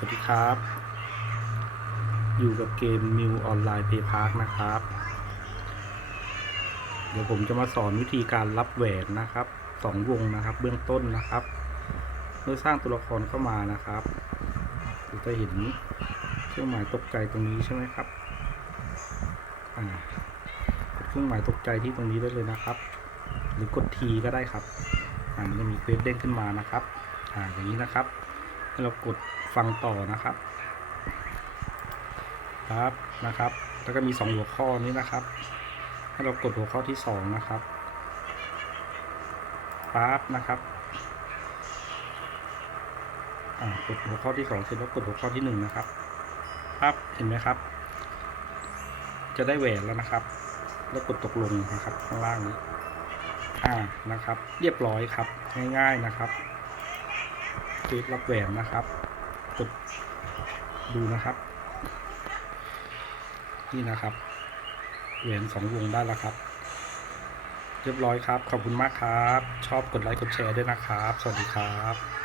สวัสดีครับ อยู่กับเกม New Online Play Park นะครับ เดี๋ยวผมจะมาสอนวิธีการรับแหวนนะครับสองวงนะครับ เบื้องต้นนะครับ เมื่อสร้างตัวละครเข้ามานะครับเราจะเห็นเครื่องหมายตกใจตรงนี้ใช่ไหมครับกดเครื่องหมายตกใจที่ตรงนี้ได้เลยนะครับ หรือกด T ก็ได้ครับอ่ามันจะมีเควสเด้งขึ้นมานะครับอ่าอย่างนี้นะครับ ให้เรากดฟังต่อนะครับปั๊บนะครับ แล้วก็มีสองหัวข้อนี้นะครับ ให้เรากดหัวข้อที่สองนะครับปั๊บนะครับอ่ากดหัวข้อที่สองเสร็จแล้วกดหัวข้อที่หนึ่งนะครับปั๊บเห็นไหมครับ จะได้แหวนแล้วนะครับ แล้วกดตกลงนะครับข้างล่างนี้อ่านะครับ เรียบร้อยครับง่ายๆนะครับ คลิกรับแหวนนะครับ กดดูนะครับ นี่นะครับ แหวนสองวงได้แล้วครับ เรียบร้อยครับ ขอบคุณมากครับ ชอบกดไลค์กดแชร์ด้วยนะครับ สวัสดีครับ